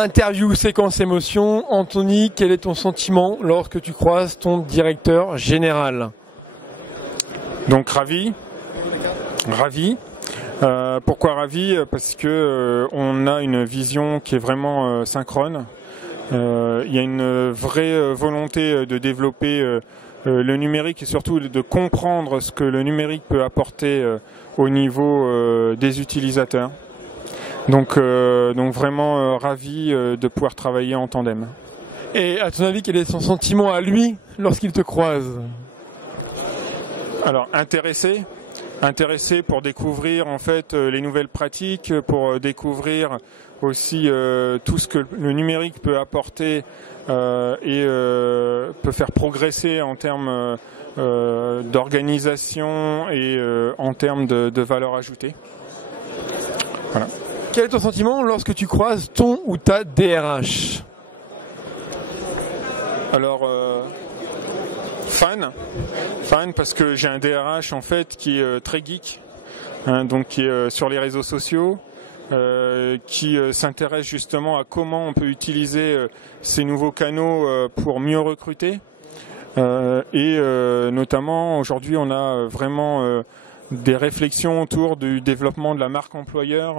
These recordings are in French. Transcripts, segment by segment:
Interview, séquence émotion. Anthony, quel est ton sentiment lorsque tu croises ton directeur général? Donc ravi. Pourquoi ravi? Parce que on a une vision qui est vraiment synchrone. Il y a une vraie volonté de développer le numérique et surtout de comprendre ce que le numérique peut apporter au niveau des utilisateurs. Donc vraiment ravi de pouvoir travailler en tandem. Et à ton avis, quel est son sentiment à lui lorsqu'il te croise? Alors intéressé pour découvrir en fait les nouvelles pratiques, pour découvrir aussi tout ce que le numérique peut apporter et peut faire progresser en termes d'organisation et en termes de valeur ajoutée. Voilà. Quel est ton sentiment lorsque tu croises ton ou ta DRH? Alors fan parce que j'ai un DRH en fait qui est très geek, donc qui est sur les réseaux sociaux, qui s'intéresse justement à comment on peut utiliser ces nouveaux canaux pour mieux recruter et notamment aujourd'hui on a vraiment des réflexions autour du développement de la marque employeur,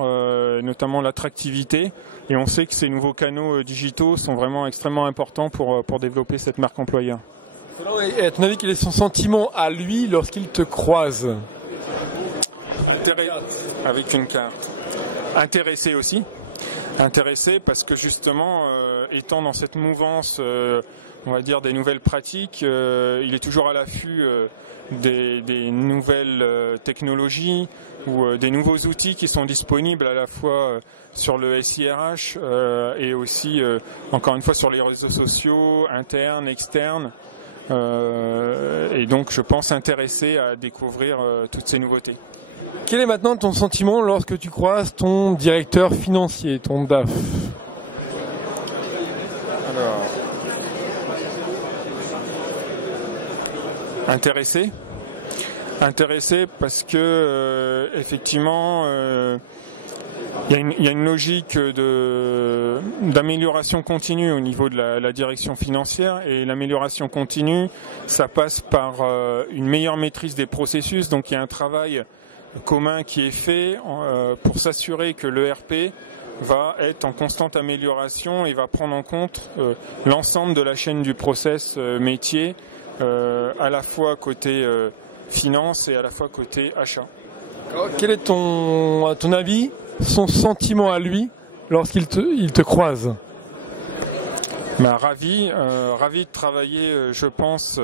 notamment l'attractivité, et on sait que ces nouveaux canaux digitaux sont vraiment extrêmement importants pour développer cette marque employeur. Et à ton avis, quel est son sentiment à lui lorsqu'il te croise? Avec une carte. Intéressé aussi. Intéressé parce que justement, étant dans cette mouvance, on va dire des nouvelles pratiques, il est toujours à l'affût des nouvelles technologies ou des nouveaux outils qui sont disponibles à la fois sur le SIRH et aussi, encore une fois, sur les réseaux sociaux, internes, externes. Et donc je pense intéressé à découvrir toutes ces nouveautés. Quel est maintenant ton sentiment lorsque tu croises ton directeur financier, ton DAF? Alors, intéressé parce que effectivement il y a une logique d'amélioration continue au niveau de la direction financière, et l'amélioration continue, ça passe par une meilleure maîtrise des processus. Donc il y a un travail commun qui est fait pour s'assurer que l'ERP va être en constante amélioration et va prendre en compte l'ensemble de la chaîne du process métier, à la fois côté finance et à la fois côté achat. Quel est à ton avis, son sentiment à lui lorsqu'il te croise? Ravi de travailler, je pense,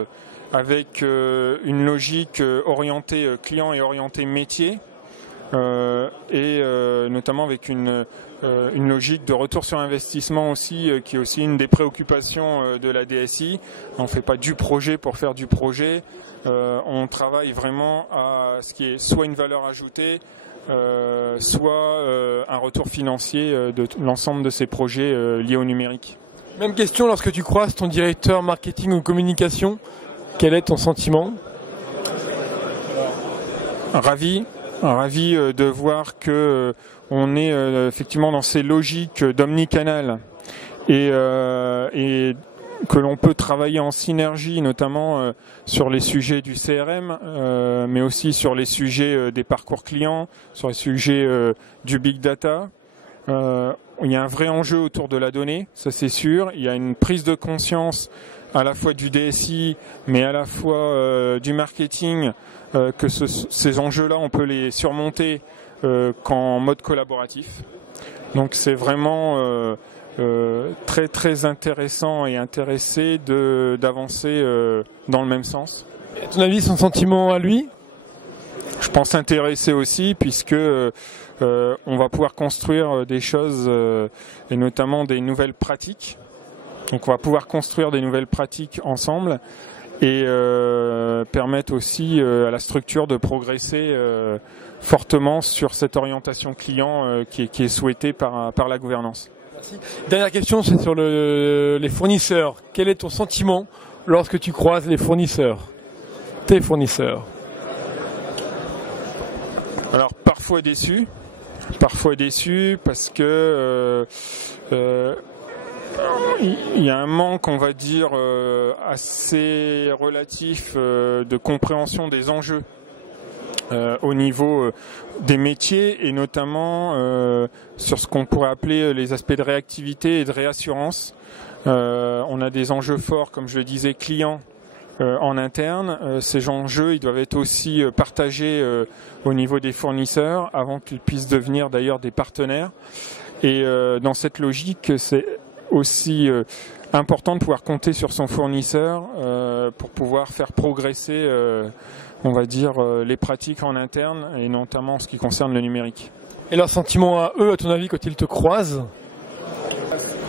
avec une logique orientée client et orientée métier, et notamment avec une logique de retour sur investissement aussi, qui est aussi une des préoccupations de la DSI. On ne fait pas du projet pour faire du projet, on travaille vraiment à ce qui est soit une valeur ajoutée, soit un retour financier de l'ensemble de ces projets liés au numérique. Même question lorsque tu croises ton directeur marketing ou communication, quel est ton sentiment? Ravi de voir que on est effectivement dans ces logiques d'omnicanal et que l'on peut travailler en synergie, notamment sur les sujets du CRM, mais aussi sur les sujets des parcours clients, sur les sujets du big data. Il y a un vrai enjeu autour de la donnée, ça c'est sûr. Il y a une prise de conscience à la fois du DSI, mais à la fois du marketing, que ces enjeux-là, on peut les surmonter qu'en mode collaboratif. Donc c'est vraiment très très intéressant et intéressé d'avancer dans le même sens. Et à ton avis, son sentiment à lui? Je pense intéressé aussi, puisque on va pouvoir construire des choses et notamment des nouvelles pratiques. Donc on va pouvoir construire des nouvelles pratiques ensemble et permettre aussi à la structure de progresser fortement sur cette orientation client qui est souhaitée par la gouvernance. Merci. Dernière question, c'est sur les fournisseurs. Quel est ton sentiment lorsque tu croises les fournisseurs, tes fournisseurs? Alors parfois déçu, parfois déçus parce que il y a un manque, on va dire, assez relatif de compréhension des enjeux au niveau des métiers et notamment sur ce qu'on pourrait appeler les aspects de réactivité et de réassurance. On a des enjeux forts, comme je le disais, clients en interne. Ces enjeux, ils doivent être aussi partagés au niveau des fournisseurs avant qu'ils puissent devenir d'ailleurs des partenaires. Et dans cette logique, c'est aussi important de pouvoir compter sur son fournisseur pour pouvoir faire progresser, on va dire, les pratiques en interne et notamment en ce qui concerne le numérique. Et leur sentiment à eux, à ton avis, quand ils te croisent?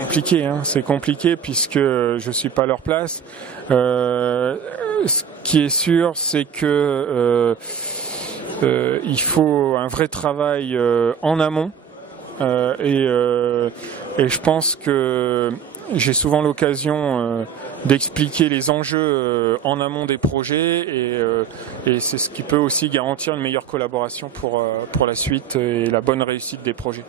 Compliqué, hein, c'est compliqué puisque je suis pas à leur place. Ce qui est sûr, c'est que il faut un vrai travail en amont et je pense que j'ai souvent l'occasion d'expliquer les enjeux en amont des projets et c'est ce qui peut aussi garantir une meilleure collaboration pour la suite et la bonne réussite des projets.